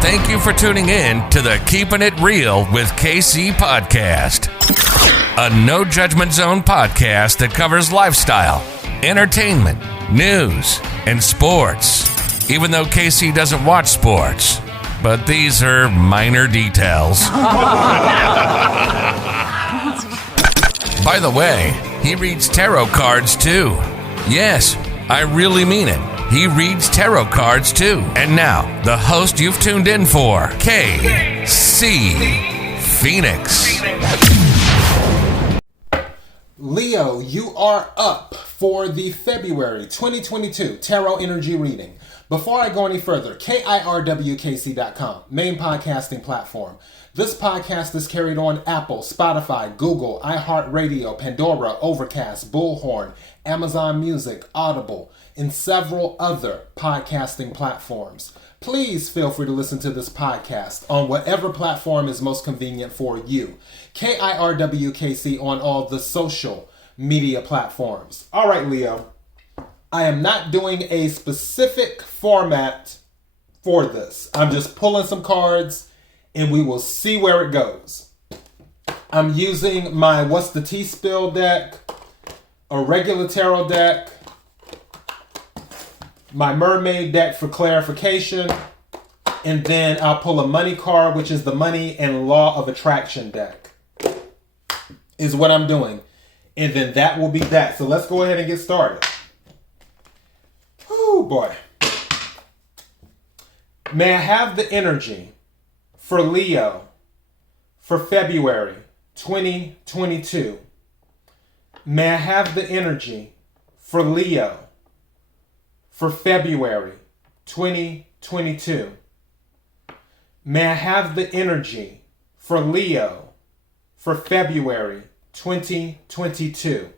Thank you for tuning in to the Keeping It Real with KC podcast, a no judgment zone podcast that covers lifestyle, entertainment, news, and sports. Even though KC doesn't watch sports, but these are minor details. By the way, he reads tarot cards too. Yes, I really mean it. He reads tarot cards too. And now, the host you've tuned in for, KC Phoenix. Leo, you are up for the February 2022 Tarot Energy Reading. Before I go any further, KIRWKC.com, main podcasting platform. This podcast is carried on Apple, Spotify, Google, iHeartRadio, Pandora, Overcast, Bullhorn, Amazon Music, Audible, and several other podcasting platforms. Please feel free to listen to this podcast on whatever platform is most convenient for you. KIRWKC on all the social media platforms. All right, Leo. I am not doing a specific format for this. I'm just pulling some cards and we will see where it goes. I'm using my What's the Tea Spill deck, a regular tarot deck, my mermaid deck for clarification, and then I'll pull a money card, which is the money and law of attraction deck, is what I'm doing. And then that will be that. So let's go ahead and get started. Oh boy. May I have the energy for Leo for February 2022? May I have the energy for Leo for February 2022? May I have the energy for Leo for February 2022?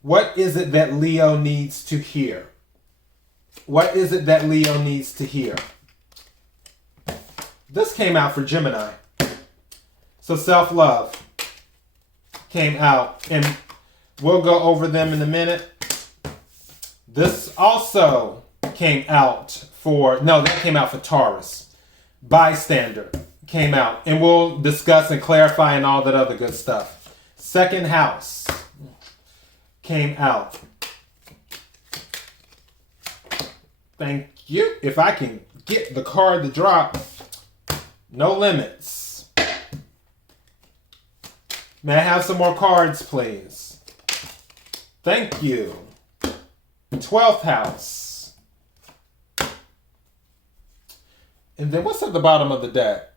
What is it that Leo needs to hear? What is it that Leo needs to hear? This came out for Gemini. So self-love came out, and we'll go over them in a minute. This also came out for, no, that came out for Taurus. Bystander came out, and we'll discuss and clarify and all that other good stuff. Second house came out. Thank you. If I can get the card to drop. No limits. May I have some more cards, please? Thank you. 12th house. And then what's at the bottom of the deck?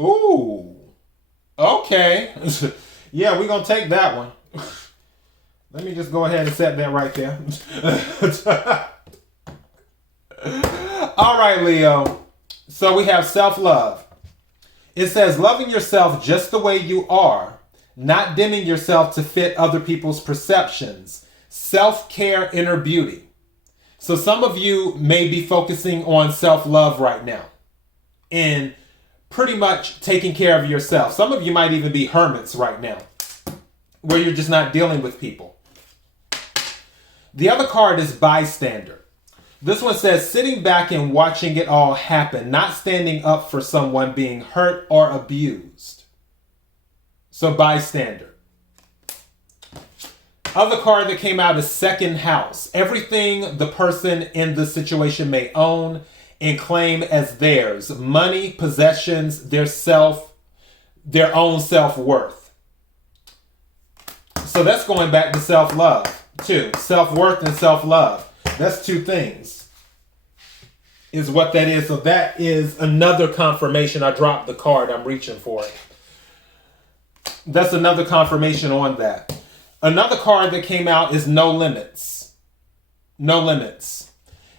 Ooh. Okay. Yeah, we're going to take that one. Let me just go ahead and set that right there. All right, Leo. So we have self-love. It says, loving yourself just the way you are, not dimming yourself to fit other people's perceptions. Self-care, inner beauty. So some of you may be focusing on self-love right now and pretty much taking care of yourself. Some of you might even be hermits right now, where you're just not dealing with people. The other card is bystander. This one says sitting back and watching it all happen, not standing up for someone being hurt or abused. So bystander. Other card that came out is second house. Everything the person in the situation may own and claim as theirs. Money, possessions, their own self-worth. So that's going back to self-love too. Self-worth and self-love. That's two things, is what that is. So that is another confirmation. I dropped the card. I'm reaching for it. That's another confirmation on that. Another card that came out is no limits. No limits.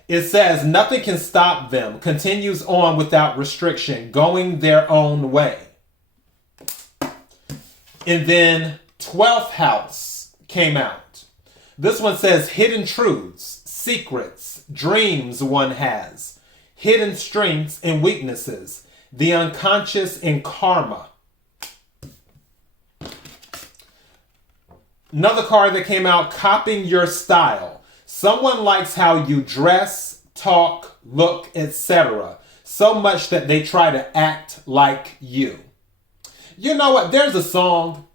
It says nothing can stop them. Continues on without restriction. Going their own way. And then 12th house came out. This one says hidden truths, secrets, dreams one has, hidden strengths and weaknesses, the unconscious and karma. Another card that came out, copying your style. Someone likes how you dress, talk, look, etc. so much that they try to act like you. You know what? There's a song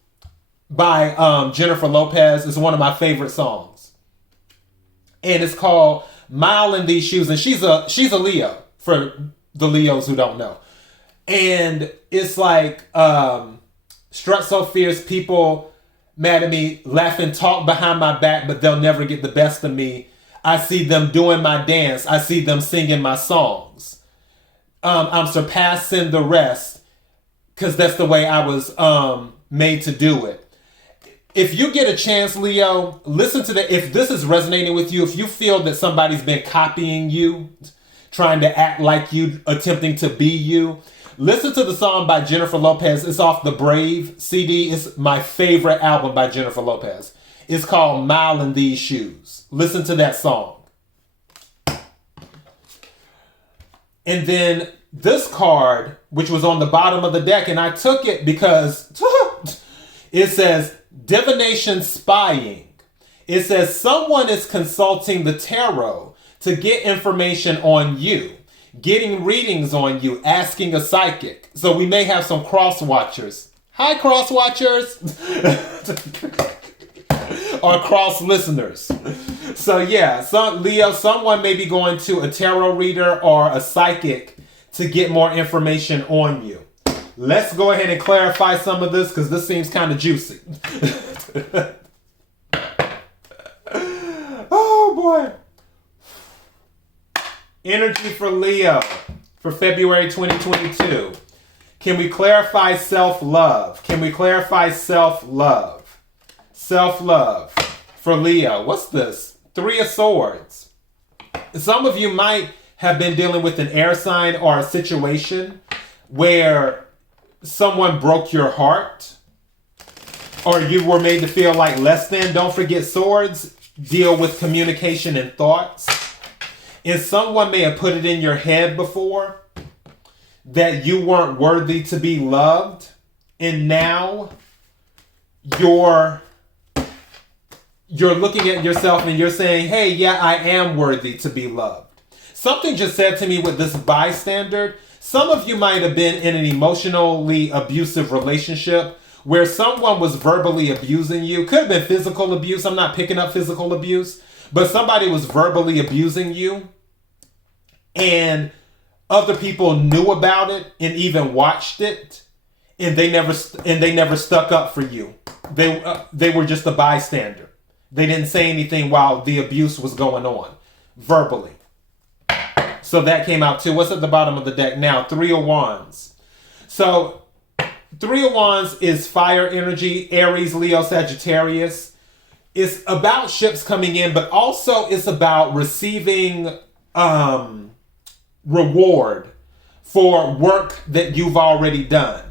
by Jennifer Lopez. It's one of my favorite songs. And it's called Mile in These Shoes. And she's a Leo, for the Leos who don't know. And it's like, strut so fierce, people mad at me, laugh and talk behind my back, but they'll never get the best of me. I see them doing my dance. I see them singing my songs. I'm surpassing the rest because that's the way I was made to do it. If you get a chance, Leo, listen to that. If this is resonating with you, if you feel that somebody's been copying you, trying to act like you, attempting to be you, listen to the song by Jennifer Lopez. It's off the Brave CD. It's my favorite album by Jennifer Lopez. It's called Mile in These Shoes. Listen to that song. And then this card, which was on the bottom of the deck, and I took it because it says divination spying. It says someone is consulting the tarot to get information on you, getting readings on you, asking a psychic. So we may have some cross watchers. Hi, cross watchers. Or cross listeners. So yeah, Leo, someone may be going to a tarot reader or a psychic to get more information on you. Let's go ahead and clarify some of this because this seems kind of juicy. Oh boy. Energy for Leo for February 2022. Can we clarify self-love? Can we clarify self-love? Self-love for Leo. What's this? 3 of Swords. Some of you might have been dealing with an air sign or a situation where someone broke your heart or you were made to feel like less than. Don't forget, swords deal with communication and thoughts. And someone may have put it in your head before that you weren't worthy to be loved. And now you're looking at yourself and you're saying, hey, yeah, I am worthy to be loved. Something just said to me with this bystander, some of you might have been in an emotionally abusive relationship where someone was verbally abusing you. Could have been physical abuse. I'm not picking up physical abuse, but somebody was verbally abusing you and other people knew about it and even watched it, and they never stuck up for you. They were just a bystander. They didn't say anything while the abuse was going on, verbally. So that came out too. What's at the bottom of the deck now? 3 of Wands. So 3 of Wands is fire energy, Aries, Leo, Sagittarius. It's about ships coming in, but also it's about receiving reward for work that you've already done.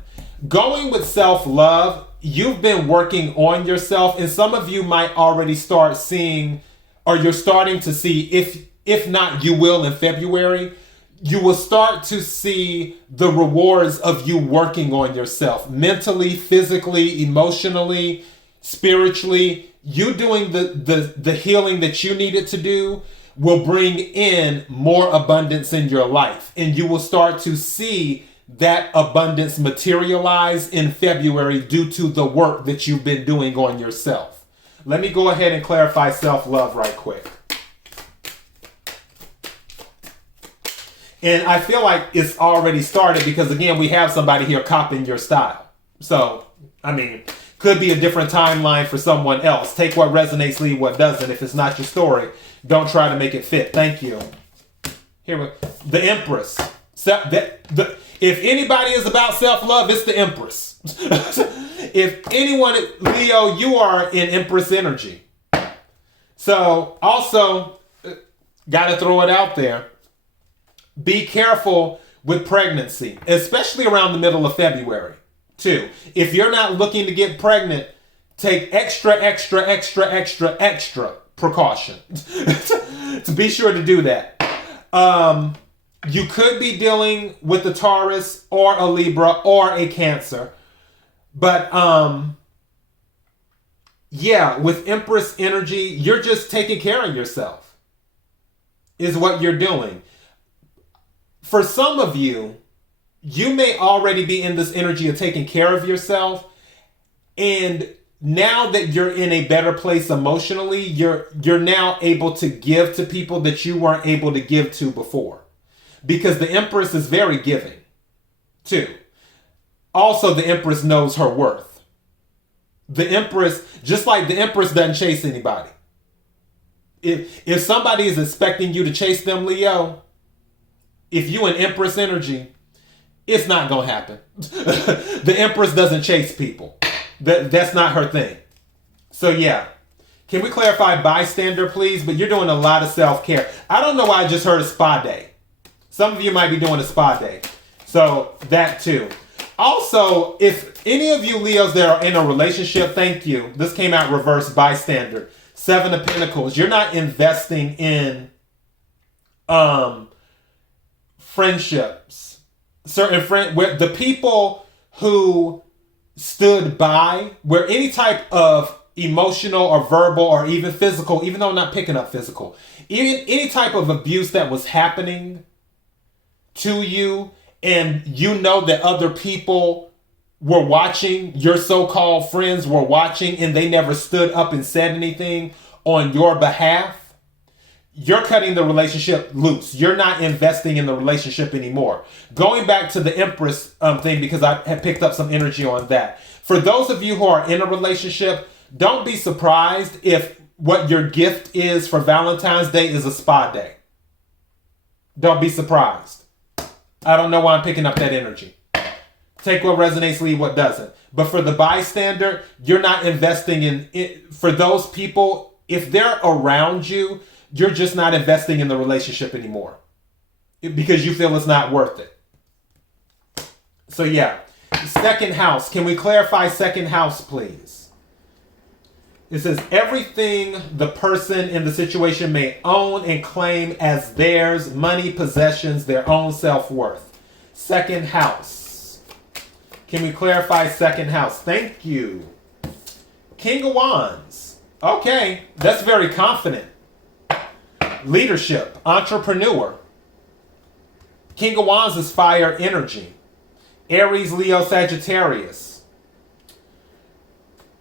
Going with self-love, you've been working on yourself, and some of you might already start seeing, or you're starting to see, if not, you will in February, you will start to see the rewards of you working on yourself mentally, physically, emotionally, spiritually. You doing the healing that you needed to do will bring in more abundance in your life, and you will start to see that abundance materialize in February due to the work that you've been doing on yourself. Let me go ahead and clarify self-love right quick. And I feel like it's already started because, again, we have somebody here copying your style. So, I mean, could be a different timeline for someone else. Take what resonates, leave what doesn't. If it's not your story, don't try to make it fit. Thank you. Here, the Empress. If anybody is about self-love, it's the Empress. If anyone, Leo, you are in Empress energy. So, also, got to throw it out there. Be careful with pregnancy, especially around the middle of February, too. If you're not looking to get pregnant, take extra precaution to be sure to do that. You could be dealing with a Taurus or a Libra or a Cancer, but yeah, with Empress energy, you're just taking care of yourself, is what you're doing. For some of you, you may already be in this energy of taking care of yourself. And now that you're in a better place emotionally, you're now able to give to people that you weren't able to give to before. Because the Empress is very giving, too. Also, the Empress knows her worth. The Empress, just like the Empress doesn't chase anybody. If somebody is expecting you to chase them, Leo, if you in Empress energy, it's not going to happen. The Empress doesn't chase people. That's not her thing. So yeah. Can we clarify bystander, please? But you're doing a lot of self-care. I don't know why I just heard a spa day. Some of you might be doing a spa day. So that too. Also, if any of you Leos that are in a relationship, thank you. This came out reverse bystander. 7 of Pentacles. You're not investing in friendships. Certain where the people who stood by, where any type of emotional or verbal or even physical, even though I'm not picking up physical, even any type of abuse that was happening to you, and you know that other people were watching, your so-called friends were watching, and they never stood up and said anything on your behalf, you're cutting the relationship loose. You're not investing in the relationship anymore. Going back to the Empress thing, because I have picked up some energy on that. For those of you who are in a relationship, don't be surprised if what your gift is for Valentine's Day is a spa day. Don't be surprised. I don't know why I'm picking up that energy. Take what resonates, leave what doesn't. But for the bystander, you're not investing in it. For those people, if they're around you, you're just not investing in the relationship anymore because you feel it's not worth it. So yeah, second house. Can we clarify second house, please? It says everything the person in the situation may own and claim as theirs, money, possessions, their own self-worth. Second house. Can we clarify second house? Thank you. King of Wands. Okay, that's very confident. Leadership, entrepreneur. King of Wands is fire energy. Aries, Leo, Sagittarius.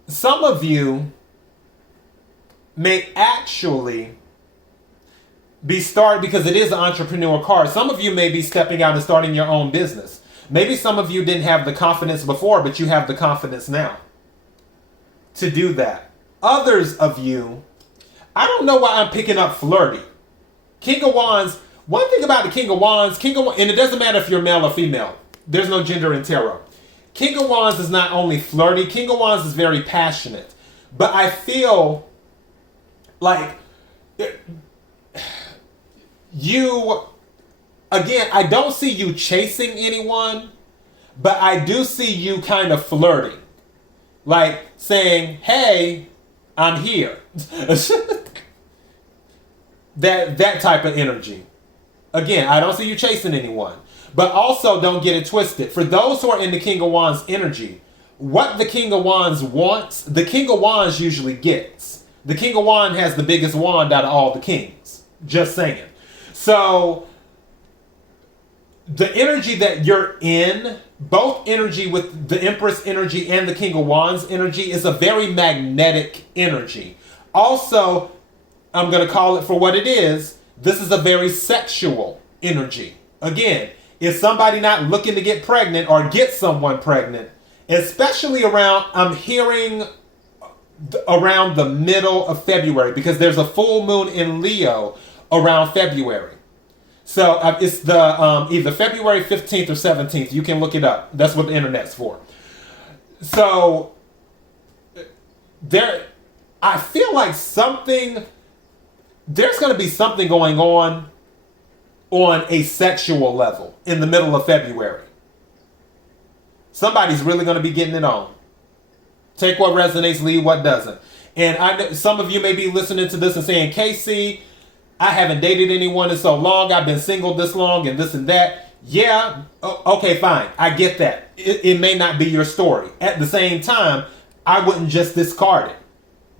Some of you may actually be started, because it is an entrepreneur card. Some of you may be stepping out and starting your own business. Maybe some of you didn't have the confidence before, but you have the confidence now to do that. Others of you, I don't know why I'm picking up flirty. King of Wands, one thing about the King of Wands, and it doesn't matter if you're male or female. There's no gender in tarot. King of Wands is not only flirty, King of Wands is very passionate. But I feel like you, again, I don't see you chasing anyone, but I do see you kind of flirting. Like saying, hey, I'm here. That type of energy. Again, I don't see you chasing anyone. But also don't get it twisted. For those who are in the King of Wands energy, what the King of Wands wants, the King of Wands usually gets. The King of Wands has the biggest wand out of all the kings. Just saying. So the energy that you're in, both energy with the Empress energy and the King of Wands energy, is a very magnetic energy. Also, I'm going to call it for what it is. This is a very sexual energy. Again, is somebody not looking to get pregnant or get someone pregnant, especially around, I'm hearing around the middle of February, because there's a full moon in Leo around February. So it's the either February 15th or 17th. You can look it up. That's what the internet's for. So I feel like there's going to be something going on a sexual level in the middle of February. Somebody's really going to be getting it on. Take what resonates, leave what doesn't. And I know some of you may be listening to this and saying, KC, I haven't dated anyone in so long. I've been single this long and this and that. Yeah, okay, fine. I get that. It may not be your story. At the same time, I wouldn't just discard it.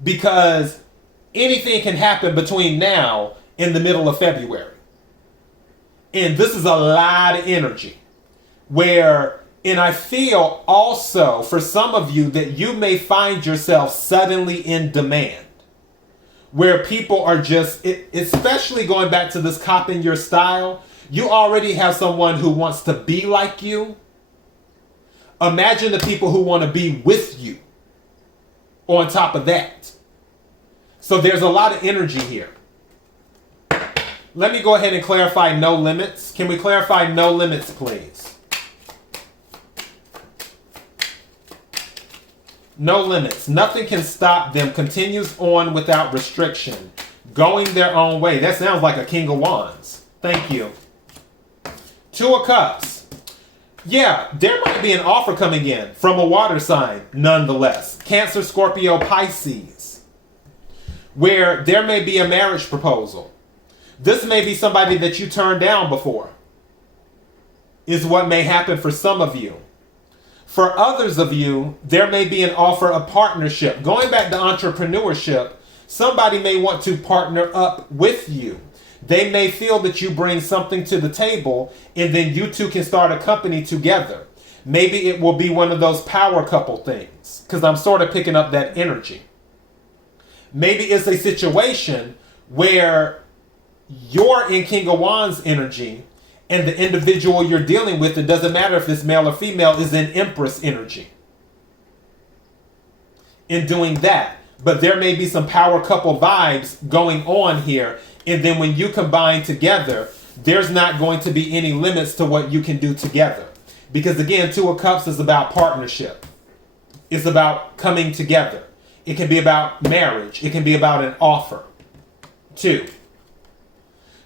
because anything can happen between now and the middle of February. And this is a lot of energy and I feel also for some of you that you may find yourself suddenly in demand, where people are just, especially going back to this copying your style, you already have someone who wants to be like you. Imagine the people who want to be with you on top of that. So there's a lot of energy here. Let me go ahead and clarify no limits. Can we clarify no limits, please? No limits. Nothing can stop them. Continues on without restriction. Going their own way. That sounds like a King of Wands. Thank you. Two of Cups. Yeah, there might be an offer coming in from a water sign, nonetheless. Cancer, Scorpio, Pisces. Where there may be a marriage proposal. This may be somebody that you turned down before. Is what may happen for some of you. For others of you, there may be an offer of partnership. Going back to entrepreneurship, somebody may want to partner up with you. They may feel that you bring something to the table and then you two can start a company together. Maybe it will be one of those power couple things, because I'm sort of picking up that energy. Maybe it's a situation where you're in King of Wands energy and the individual you're dealing with, it doesn't matter if it's male or female, is in Empress energy. In doing that. But there may be some power couple vibes going on here. And then when you combine together, there's not going to be any limits to what you can do together. Because again, Two of Cups is about partnership. It's about coming together. It can be about marriage. It can be about an offer. Two.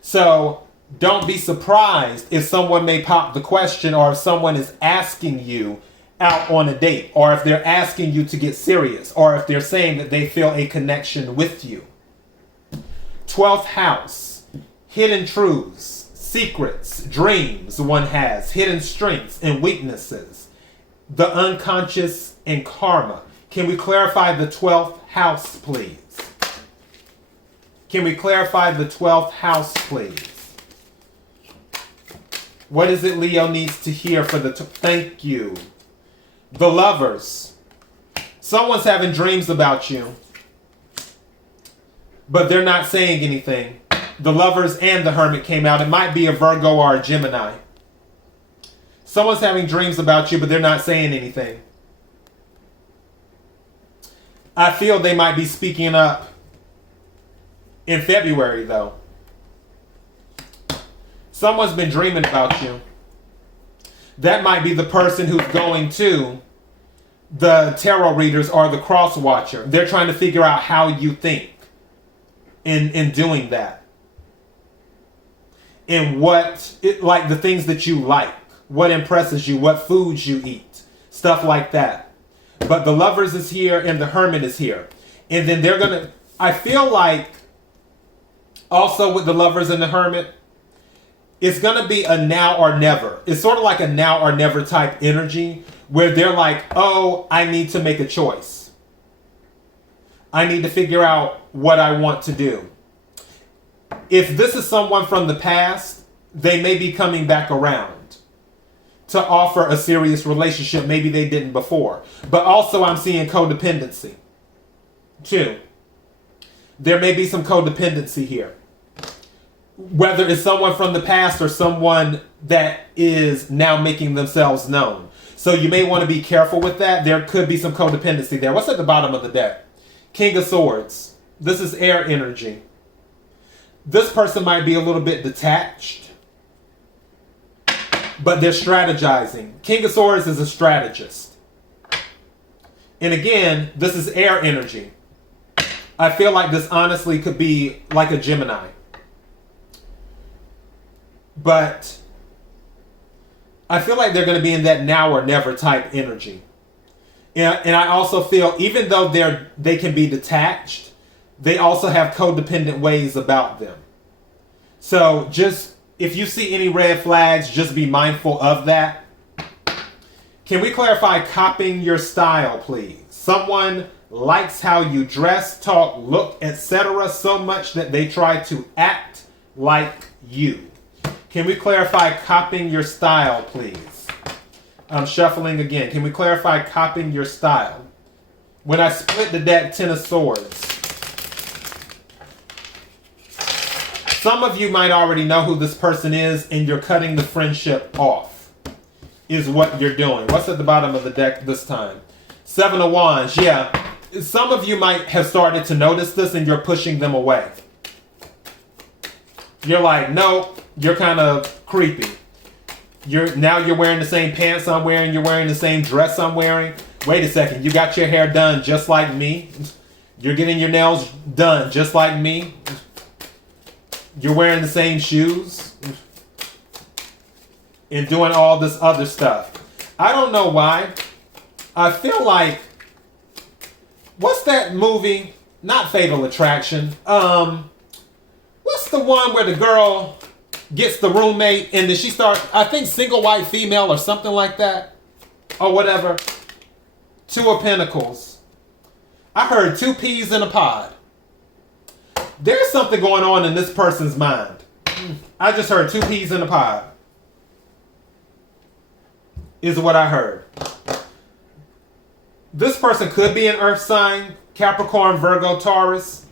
So don't be surprised if someone may pop the question, or if someone is asking you out on a date, or if they're asking you to get serious, or if they're saying that they feel a connection with you. 12th house, hidden truths, secrets, dreams one has, hidden strengths and weaknesses, the unconscious and karma. Can we clarify the 12th house, please? Can we clarify the 12th house, please? What is it Leo needs to hear for the... Thank you. The Lovers. Someone's having dreams about you, but they're not saying anything. The Lovers and the Hermit came out. It might be a Virgo or a Gemini. Someone's having dreams about you, but they're not saying anything. I feel they might be speaking up in February, though. Someone's been dreaming about you. That might be the person who's going to the tarot readers or the cross watcher. They're trying to figure out how you think in doing that. And like the things that you like, what impresses you, what foods you eat, stuff like that. But the Lovers is here and the Hermit is here. And then I feel like also with the Lovers and the Hermit, it's going to be a now or never. It's sort of like a now or never type energy where they're like, oh, I need to make a choice. I need to figure out what I want to do. If this is someone from the past, they may be coming back around to offer a serious relationship. Maybe they didn't before. But also I'm seeing codependency too. There may be some codependency here. Whether it's someone from the past or someone that is now making themselves known. So you may want to be careful with that. There could be some codependency there. What's at the bottom of the deck? King of Swords. This is air energy. This person might be a little bit detached, but they're strategizing. King of Swords is a strategist. And again, this is air energy. I feel like this honestly could be like a Gemini. But I feel like they're going to be in that now or never type energy. And I also feel even though they can be detached, they also have codependent ways about them. So just if you see any red flags, just be mindful of that. Can we clarify copying your style, please? Someone likes how you dress, talk, look, etc. so much that they try to act like you. Can we clarify copying your style, please? I'm shuffling again. Can we clarify copying your style? When I split the deck, Ten of Swords. Some of you might already know who this person is, and you're cutting the friendship off, is what you're doing. What's at the bottom of the deck this time? Seven of Wands. Yeah. Some of you might have started to notice this, and you're pushing them away. You're like, nope, you're kind of creepy. Now you're wearing the same pants I'm wearing, you're wearing the same dress I'm wearing. Wait a second, you got your hair done just like me. You're getting your nails done just like me. You're wearing the same shoes. And doing all this other stuff. I don't know why. I feel like, what's that movie? Not Fatal Attraction. What's the one where the girl gets the roommate and then she starts, I think Single White Female or something like that, or whatever. Two of Pentacles. I heard two peas in a pod. There's something going on in this person's mind. I just heard two peas in a pod. Is what I heard. This person could be an earth sign, Capricorn, Virgo, Taurus.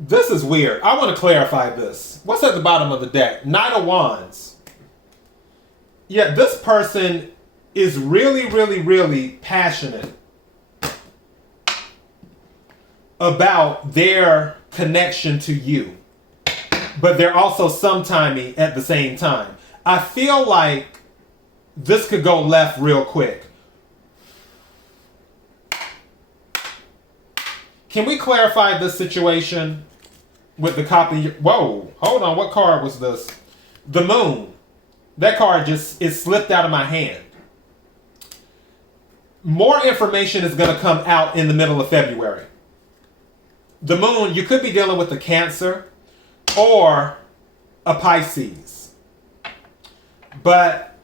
This is weird. I want to clarify this. What's at the bottom of the deck? Knight of Wands. Yeah, this person is really, really, really passionate about their connection to you. But they're also sometimey at the same time. I feel like this could go left real quick. Can we clarify this situation with the copy? Whoa, hold on. What card was this? The Moon. That card it slipped out of my hand. More information is going to come out in the middle of February. The Moon, you could be dealing with a Cancer or a Pisces. But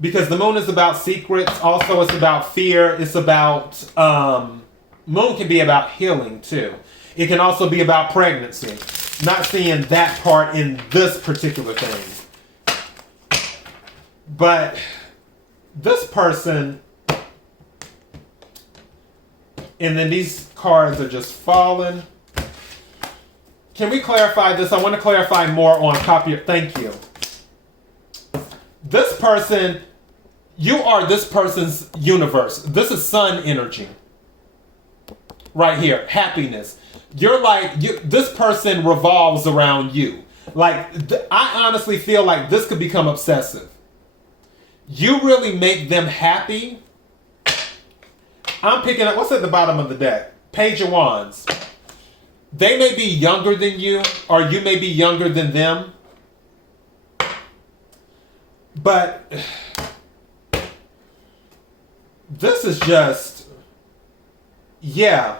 because the Moon is about secrets, also it's about fear, it's about, Moon can be about healing too. It can also be about pregnancy. Not seeing that part in this particular thing. But this person, and then these cards are just falling. Can we clarify this? I want to clarify more on copy. Thank you. This person, you are this person's universe. This is sun energy. Right here. Happiness. You're like, this person revolves around you. Like, I honestly feel like this could become obsessive. You really make them happy. I'm picking up, what's at the bottom of the deck? Page of Wands. They may be younger than you, or you may be younger than them. But this is just, yeah.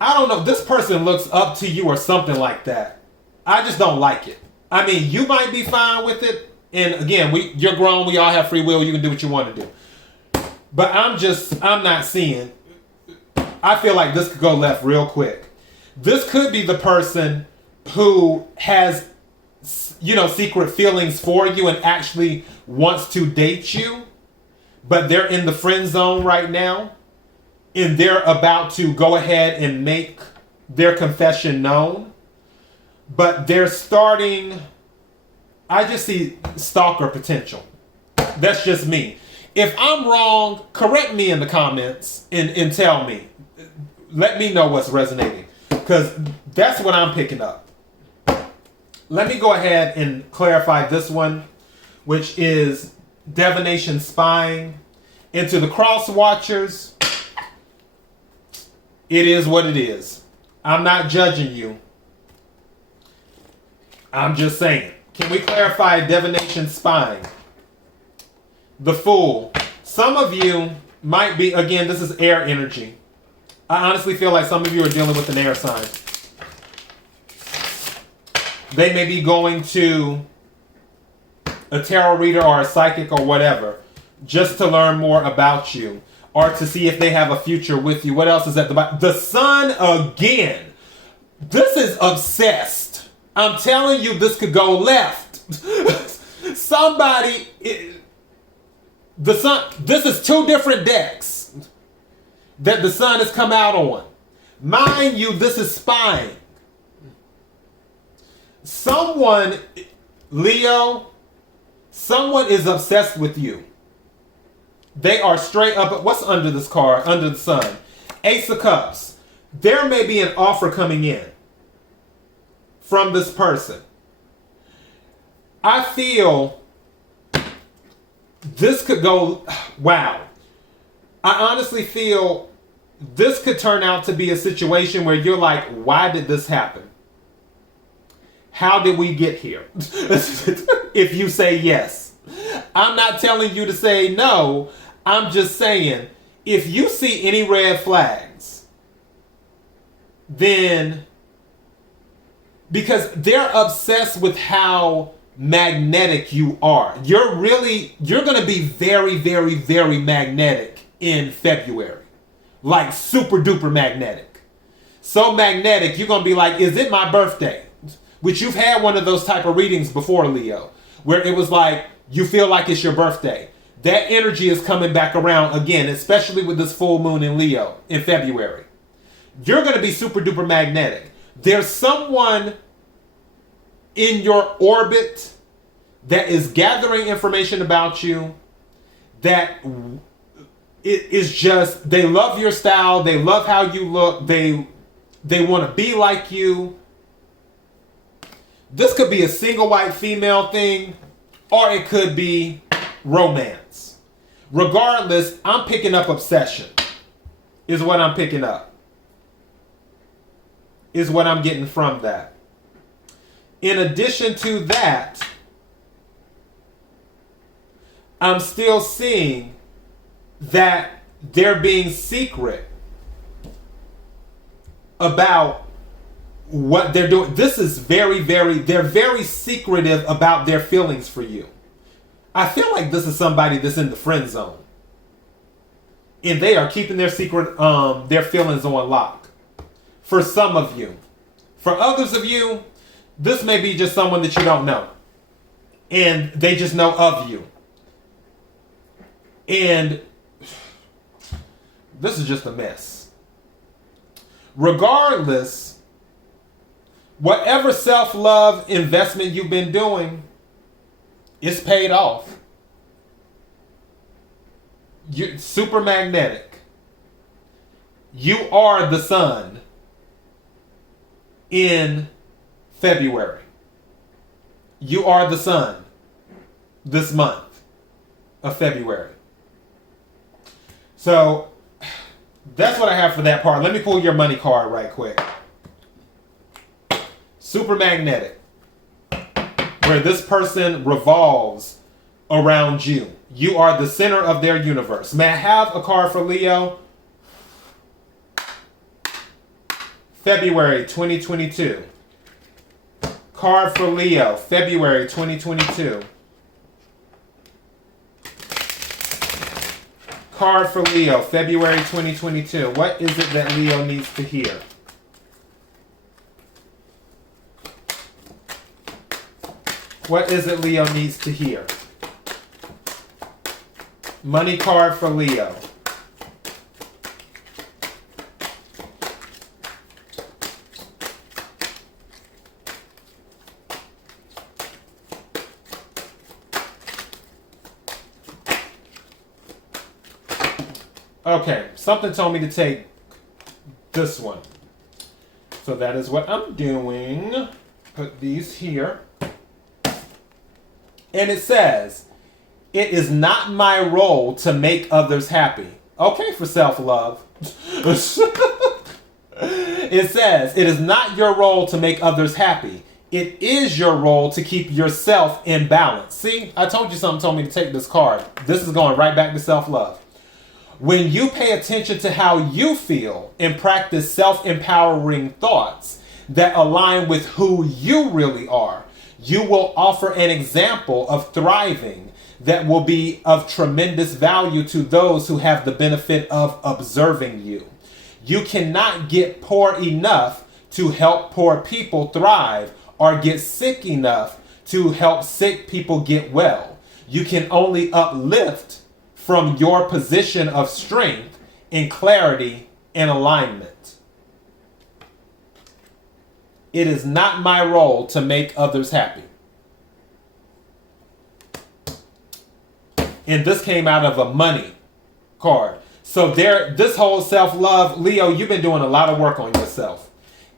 I don't know. This person looks up to you or something like that. I just don't like it. I mean, you might be fine with it. And again, you're grown. We all have free will. You can do what you want to do. But I'm not seeing. I feel like this could go left real quick. This could be the person who has, secret feelings for you and actually wants to date you. But they're in the friend zone right now. And they're about to go ahead and make their confession known. But they're starting, I just see stalker potential. That's just me. If I'm wrong, correct me in the comments and tell me. Let me know what's resonating. Because that's what I'm picking up. Let me go ahead and clarify this one, which is divination spying. And to the cross watchers, it is what it is. I'm not judging you. I'm just saying. Can we clarify divination spying? The Fool. Some of you might be, again, this is air energy. I honestly feel like some of you are dealing with an air sign. They may be going to a tarot reader or a psychic or whatever, just to learn more about you or to see if they have a future with you. What else is at the bottom? The sun again. This is obsessed. I'm telling you, this could go left. The sun, this is 2 different decks that the sun has come out on. Mind you, this is spying. Someone, Leo, someone is obsessed with you. They are straight up. What's under this card? Under the sun. Ace of Cups. There may be an offer coming in from this person. I feel this could go, wow. I honestly feel this could turn out to be a situation where you're like, why did this happen? How did we get here? If you say yes. I'm not telling you to say no. I'm just saying, if you see any red flags, then, because they're obsessed with how magnetic you are. You're going to be very, very, very magnetic in February. Like super duper magnetic. So magnetic, you're going to be like, is it my birthday? Which you've had one of those type of readings before, Leo, where it was like, you feel like it's your birthday. That energy is coming back around again, especially with this full moon in Leo in February. You're going to be super duper magnetic. There's someone in your orbit that is gathering information about you that it is just, they love your style, they love how you look, they want to be like you. This could be a single white female thing, or it could be romance. Regardless, I'm picking up obsession, is what I'm picking up. Is what I'm getting from that. In addition to that, I'm still seeing that they're being secret about what they're doing. This is very, very, they're very secretive about their feelings for you. I feel like this is somebody that's in the friend zone. And they are keeping their secret, their feelings on lock. For some of you. For others of you, this may be just someone that you don't know. And they just know of you. And this is just a mess. Regardless, whatever self-love investment you've been doing, it's paid off. You're super magnetic. You are the sun in February. You are the sun this month of February. So that's what I have for that part. Let me pull your money card right quick. Super magnetic. Where this person revolves around you. You are the center of their universe. May I have a card for Leo? February 2022. Card for Leo, February 2022. Card for Leo, February 2022. What is it that Leo needs to hear? What is it Leo needs to hear? Money card for Leo. Okay, something told me to take this one. So that is what I'm doing. Put these here. And it says, it is not my role to make others happy. Okay, for self-love. It says, it is not your role to make others happy. It is your role to keep yourself in balance. See, I told you something told me to take this card. This is going right back to self-love. When you pay attention to how you feel and practice self-empowering thoughts that align with who you really are, You will offer an example of thriving that will be of tremendous value to those who have the benefit of observing you. You cannot get poor enough to help poor people thrive or get sick enough to help sick people get well. You can only uplift from your position of strength in clarity and alignment. It is not my role to make others happy. And this came out of a money card. So this whole self-love, Leo, you've been doing a lot of work on yourself.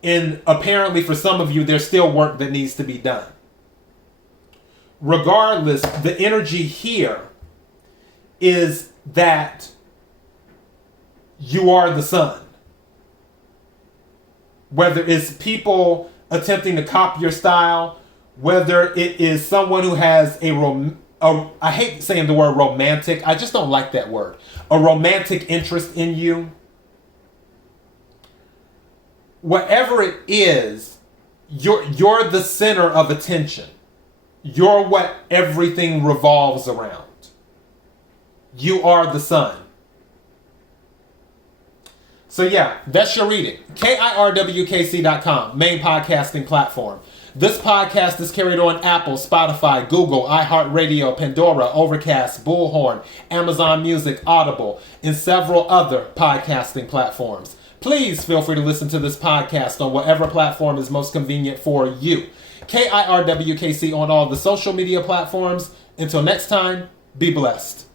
And apparently for some of you, there's still work that needs to be done. Regardless, the energy here is that you are the sun. Whether it's people attempting to copy your style, whether it is someone who has I hate saying the word romantic. I just don't like that word. A romantic interest in you. Whatever it is, you're the center of attention. You're what everything revolves around. You are the sun. So yeah, that's your reading. KIRWKC.com, main podcasting platform. This podcast is carried on Apple, Spotify, Google, iHeartRadio, Pandora, Overcast, Bullhorn, Amazon Music, Audible, and several other podcasting platforms. Please feel free to listen to this podcast on whatever platform is most convenient for you. KIRWKC on all the social media platforms. Until next time, be blessed.